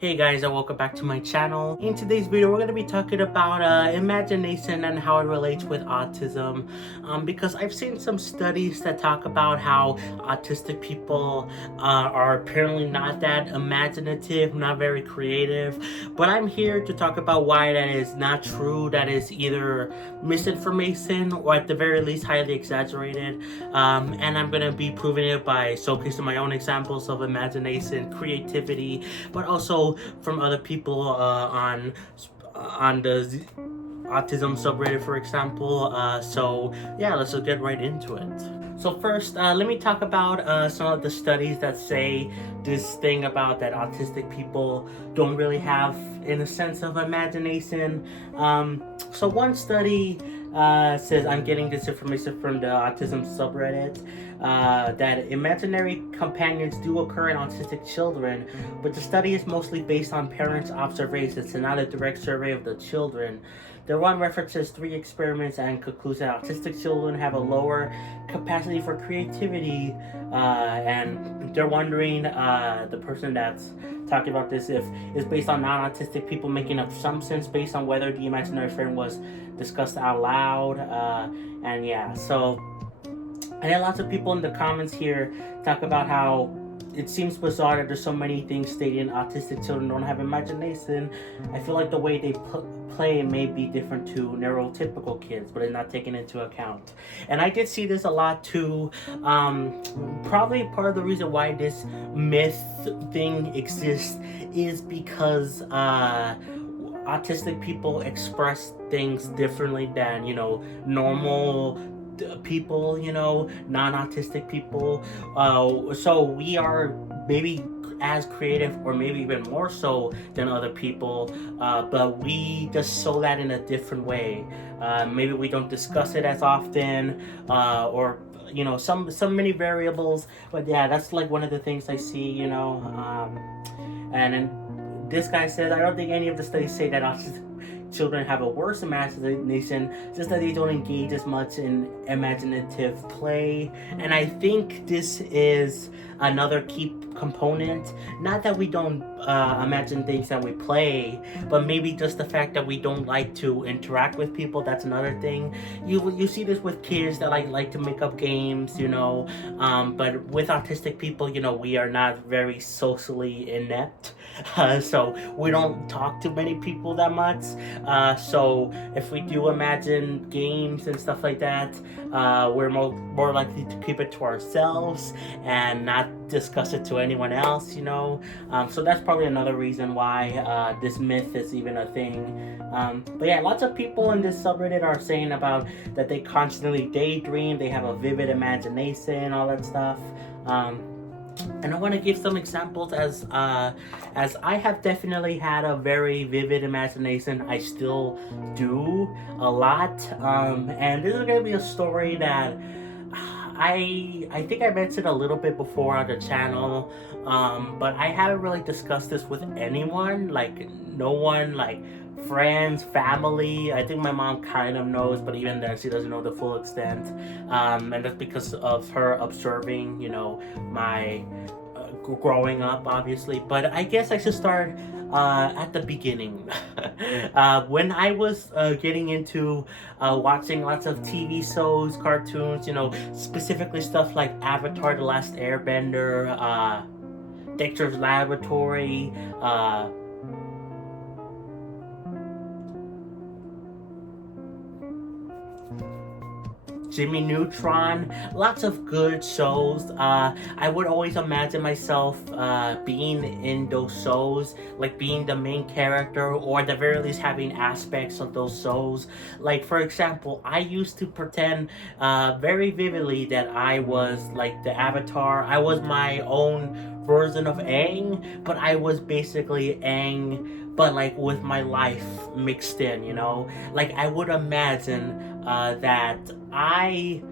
Hey guys, and welcome back to my channel. In today's video, we're going to be talking about imagination and how it relates with autism. Because I've seen some studies that talk about how autistic people are apparently not that imaginative, not very creative. But I'm here to talk about why that is not true, that is either misinformation or at the very least highly exaggerated. And I'm going to be proving it by showcasing my own examples of imagination, creativity, but also from other people on the autism subreddit, for example. So yeah, let's just get right into it. So first, let me talk about some of the studies that say this thing about that autistic people don't really have, in a sense, of imagination. So one study says, I'm getting this information from the autism subreddit, that imaginary companions do occur in autistic children, but the study is mostly based on parents' observations and not a direct survey of the children. The one references 3 experiments and concludes that autistic children have a lower capacity for creativity, and they're wondering, the person that's talking about this, if it's based on non-autistic people making assumptions based on whether the imaginary friend was discussed out loud, and yeah, so I had lots of people in the comments here talk about how it seems bizarre that there's so many things stating autistic children don't have imagination. I feel like the way they play may be different to neurotypical kids, but it's not taken into account. And I did see this a lot too. Probably part of the reason why this myth thing exists is because autistic people express things differently than, normal people, non-autistic people. So we are maybe as creative or maybe even more so than other people, but we just show that in a different way. Maybe we don't discuss it as often, or some many variables, but yeah, that's like one of the things I see, and then this guy says, I don't think any of the studies say that autistic children have a worse imagination, just that they don't engage as much in imaginative play. And I think this is another key component. Not that we don't imagine things that we play, but maybe just the fact that we don't like to interact with people. That's another thing. You see this with kids that like to make up games, but with autistic people, we are not very socially inept. So we don't talk to many people that much. So if we do imagine games and stuff like that, we're more likely to keep it to ourselves and not discuss it to anyone else, so that's probably another reason why this myth is even a thing. But yeah, lots of people in this subreddit are saying about that they constantly daydream, they have a vivid imagination, all that stuff. And I want to give some examples as I have definitely had a very vivid imagination. I still do a lot. And this is going to be a story that I think I mentioned a little bit before on the channel, but I haven't really discussed this with anyone, like no one, like friends, family. I think my mom kind of knows, but even then she doesn't know the full extent, and that's because of her observing, my growing up, obviously. But I guess I should start at the beginning. When I was getting into watching lots of TV shows, cartoons, specifically stuff like Avatar: The Last Airbender, Dexter's Laboratory, Jimmy Neutron, lots of good shows. I would always imagine myself being in those shows, like being the main character, or at the very least having aspects of those shows. Like, for example, I used to pretend very vividly that I was like the Avatar. I was my own version of Aang, but I was basically Aang, but like with my life mixed in, like I would imagine that I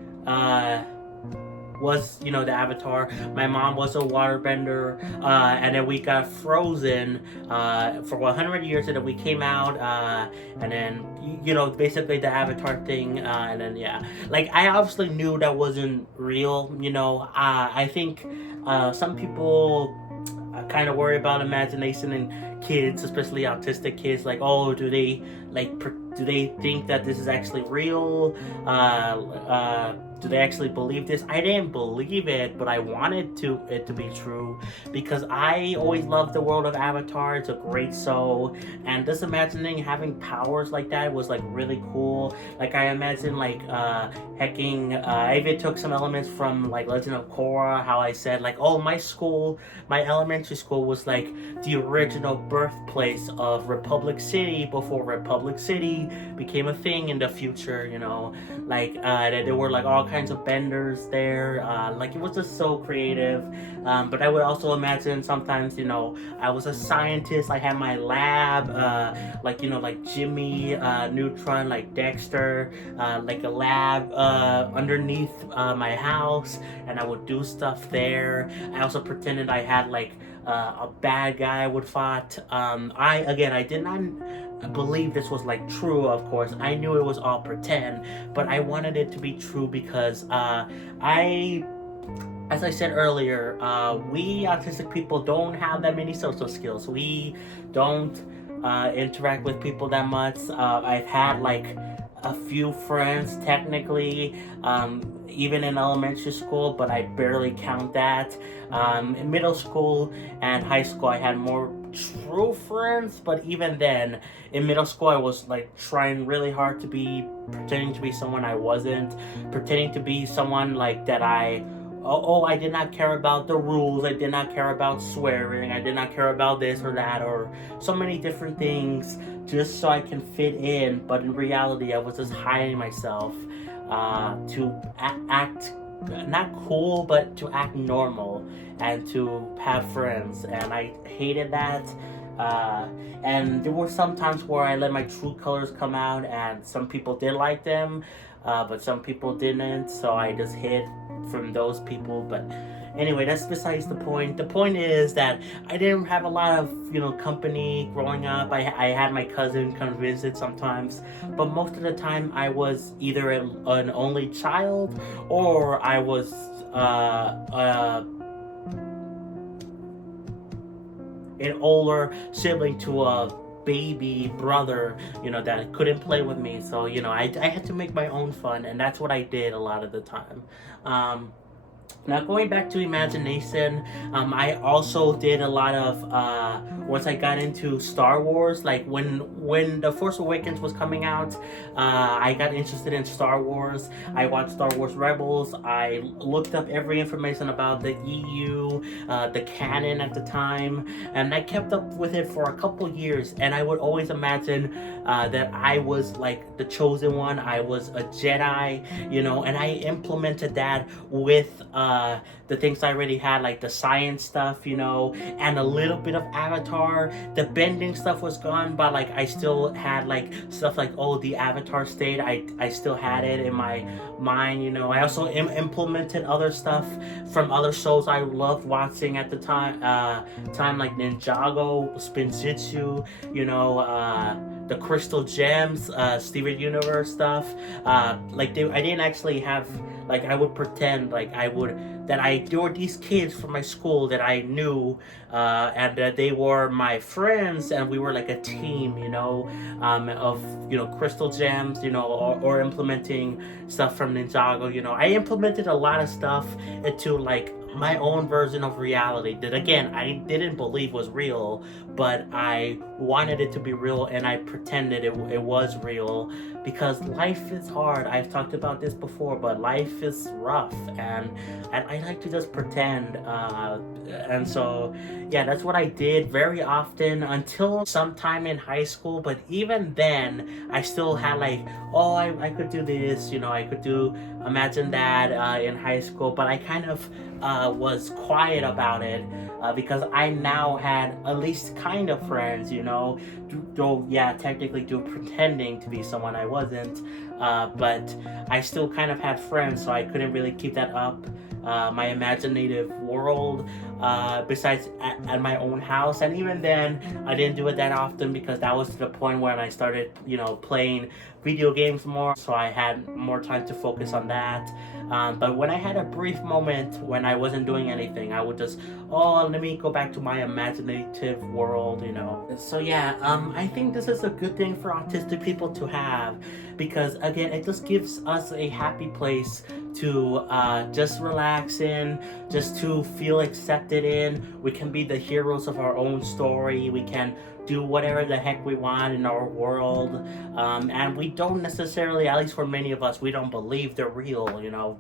was, the Avatar. My mom was a waterbender, and then we got frozen for 100 years, and then we came out, and then, basically the Avatar thing, and then, yeah. Like, I obviously knew that wasn't real, I think some people kind of worry about imagination in kids, especially autistic kids. Like, oh, do they think that this is actually real? Do they actually believe this? I didn't believe it, but I wanted it to be true because I always loved the world of Avatar. It's a great show, and just imagining having powers like that was like really cool. Like I imagine like hacking. I even took some elements from like Legend of Korra. How I said like, oh, my elementary school was like the original birthplace of Republic City before Republic City became a thing in the future. You know, like there were like all kinds of benders there. Like it was just so creative. But I would also imagine sometimes, you know, I was a scientist. I had my lab, like, you know, like Jimmy Neutron, like Dexter, like a lab underneath my house, and I would do stuff there. I also pretended I had like a bad guy I would fight. I did not believe this was like true, of course. I knew it was all pretend, but I wanted it to be true because as I said earlier, we autistic people don't have that many social skills. We don't interact with people that much. I've had like a few friends technically, even in elementary school, but I barely count that. In middle school and high school, I had more true friends, but even then, in middle school, I was like trying really hard to be, pretending to be someone I wasn't, pretending to be someone like that I did not care about the rules, I did not care about swearing, I did not care about this or that, or so many different things, just so I can fit in. But in reality, I was just hiding myself to act not cool, but to act normal and to have friends. And I hated that. And there were some times where I let my true colors come out, and some people did like them, but some people didn't, so I just hid from those people. But anyway, that's besides the point. The point is that I didn't have a lot of, you know, company growing up. I had my cousin come visit sometimes, but most of the time I was either an only child, or I was an older sibling to a baby brother, you know, that couldn't play with me. So, you know, I had to make my own fun, and that's what I did a lot of the time. Now, going back to imagination, I also did a lot of, once I got into Star Wars, like when The Force Awakens was coming out, I got interested in Star Wars. I watched Star Wars Rebels. I looked up every information about the EU, the canon at the time, and I kept up with it for a couple years, and I would always imagine that I was like the chosen one. I was a Jedi, you know, and I implemented that with the things I already had, like the science stuff, you know, and a little bit of Avatar. The bending stuff was gone, but like I still had like stuff like, oh, the Avatar state, I still had it in my mind, you know. I also implemented other stuff from other shows I loved watching at the time, like Ninjago, Spinjitzu, you know, the Crystal Gems, Steven Universe stuff. I didn't actually have, like, I would pretend like there were these kids from my school that I knew, and that they were my friends, and we were like a team, you know, of, you know, Crystal Gems, you know, or implementing stuff from Ninjago, you know. I implemented a lot of stuff into like my own version of reality that, again, I didn't believe was real, but I wanted it to be real, and I pretended it was real, because life is hard. I've talked about this before, but life is rough, and I like to just pretend, and so yeah, that's what I did very often until sometime in high school. But even then, I still had like, oh, I could do this, you know, I could imagine that in high school, but I kind of was quiet about it, because I now had at least kind of friends, you know, though yeah, technically pretending to be someone I wasn't, but I still kind of had friends, so I couldn't really keep that up. My imaginative world besides at my own house. And even then, I didn't do it that often because that was the point when I started, playing video games more. So I had more time to focus on that. But when I had a brief moment when I wasn't doing anything, I would just, let me go back to my imaginative world. So yeah, I think this is a good thing for autistic people to have, because again, it just gives us a happy place to just relax in, just to feel accepted in. We can be the heroes of our own story. We can do whatever the heck we want in our world, and we don't necessarily, at least for many of us, we don't believe they're real,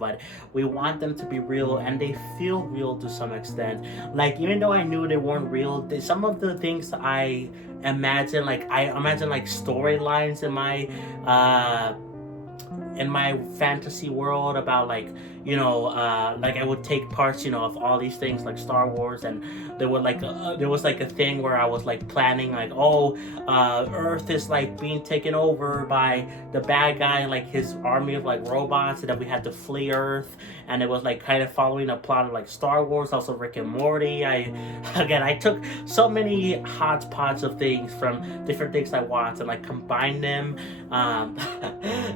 but we want them to be real, and they feel real to some extent. Like, even though I knew they weren't real, some of the things I imagine storylines in my fantasy world about, like I would take parts of all these things like Star Wars, and there was like a thing where I was like planning, like, Earth is like being taken over by the bad guy and like his army of like robots, and that we had to flee Earth, and it was like kind of following a plot of like Star Wars, also Rick and Morty. I took so many hodgepodge of things from different things I watched and like combined them.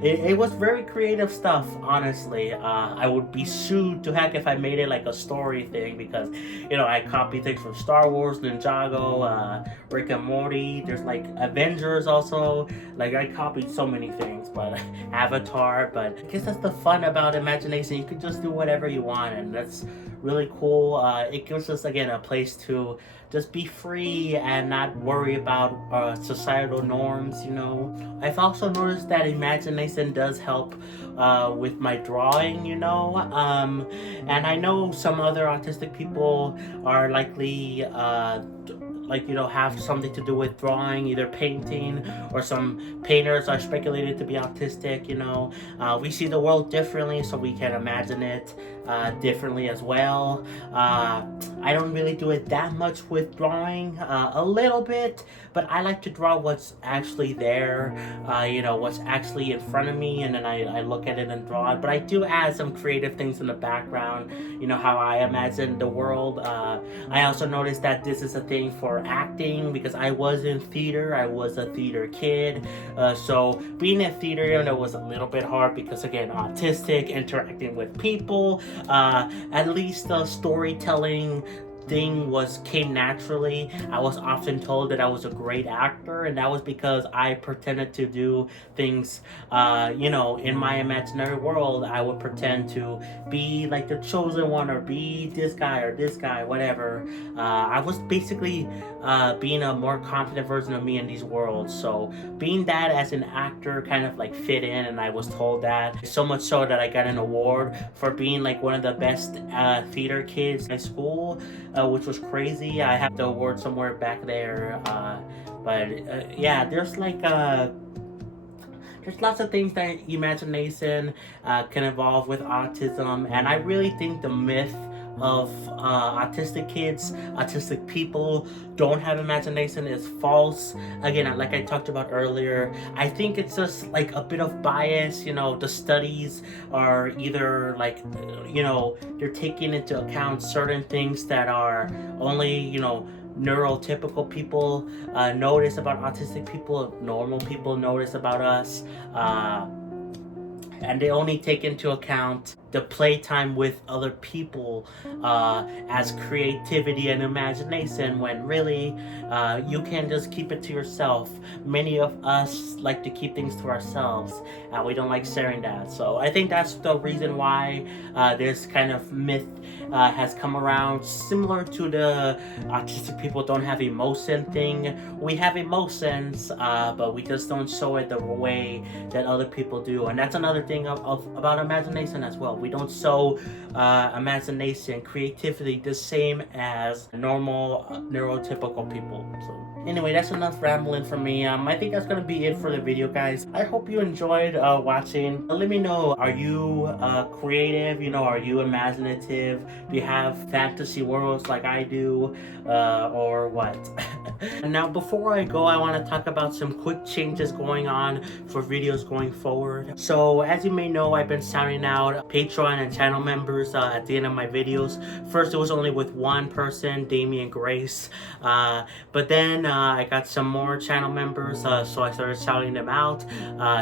It was very creative stuff, honestly. I would be sued to heck if I made it like a story thing, because I copied things from Star Wars, Ninjago, Rick and Morty. There's like Avengers also. Like, I copied so many things, but Avatar. But I guess that's the fun about imagination. You can just do whatever you want, and that's really cool. It gives us, again, a place to just be free and not worry about societal norms. I've also noticed that imagination does help with my drawing, and I know some other autistic people are likely have something to do with drawing, either painting, or some painters are speculated to be autistic. We see the world differently, so we can imagine it differently as well. I don't really do it that much with drawing, a little bit, but I like to draw what's actually there, what's actually in front of me, and then I look at it and draw it. But I do add some creative things in the background, how I imagine the world. I also noticed that this is a thing for acting, because I was in theater. I was a theater kid, so being in theater, was a little bit hard because, again, autistic, interacting with people. At least the storytelling thing came naturally. I was often told that I was a great actor, and that was because I pretended to do things, in my imaginary world. I would pretend to be like the chosen one, or be this guy, whatever. I was basically being a more confident version of me in these worlds. So being that as an actor kind of like fit in, and I was told that, so much so that I got an award for being like one of the best theater kids in school, which was crazy. I have the award somewhere back there. Yeah, there's lots of things that imagination can evolve with autism, and I really think the myth of autistic people don't have imagination is false. Again, like I talked about earlier, I think it's just like a bit of bias. The studies are either like, they're taking into account certain things that are only, neurotypical people notice about autistic people, normal people notice about us, and they only take into account the playtime with other people as creativity and imagination, when really you can just keep it to yourself. Many of us like to keep things to ourselves, and we don't like sharing that. So I think that's the reason why this kind of myth has come around, similar to the autistic people don't have emotion thing. We have emotions, but we just don't show it the way that other people do. And that's another thing about imagination as well. We don't show imagination, creativity the same as normal neurotypical people. So Anyway, that's enough rambling from me. I think that's gonna be it for the video, guys. I hope you enjoyed watching. Let me know, are you creative? You know, are you imaginative? Do you have fantasy worlds like I do, or what? Now, before I go, I want to talk about some quick changes going on for videos going forward. So, as you may know, I've been shouting out Patreon and channel members at the end of my videos. First, it was only with one person, Damian Grace, but then I got some more channel members, so I started shouting them out.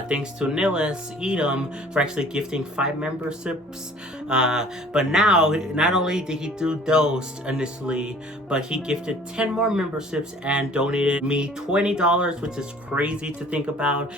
Thanks to Nillis Edom for actually gifting 5 memberships. But now, not only did he do those initially, but he gifted 10 more memberships and donated me $20, which is crazy to think about.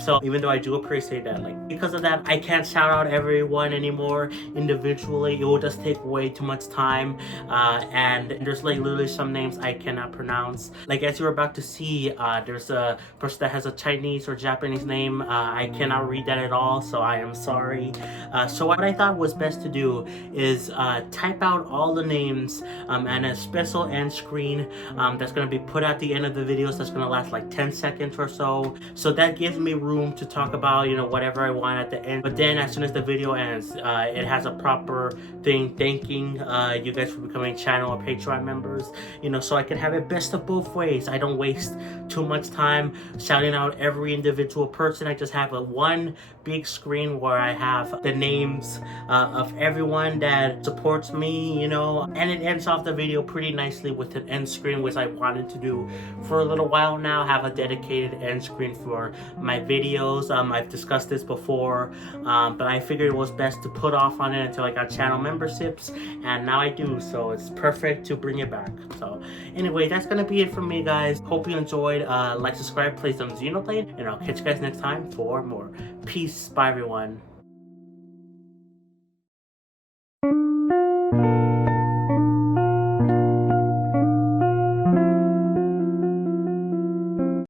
So even though I do appreciate that, like, because of that, I can't shout out everyone anymore individually. It will just take way too much time, and there's like literally some names I cannot pronounce. Like, as you're about to see, there's a person that has a Chinese or Japanese name. I cannot read that at all, so I am sorry. So what I thought was best to do is type out all the names and a special end screen that's going to be put at the end of the videos. That's going to last like 10 seconds or so. So that gives me room to talk about, you know, whatever I want at the end. But then as soon as the video ends, it has a proper thing thanking you guys for becoming channel or Patreon members, you know, so I can have it best of both ways. I don't waste too much time shouting out every individual person. I just have one big screen where I have the names of everyone that supports me, you know, and it ends off the video pretty nicely with an end screen, which I wanted to do for a little while now, have a dedicated end screen for my videos. I've discussed this before, but I figured it was best to put off on it until I got channel memberships, and now I do, so it's perfect to bring it back. So anyway, that's gonna be it from me, guys. Hope you enjoyed. Like, subscribe, play some Xenoblade, and I'll catch you guys next time for more. Peace. Bye, everyone.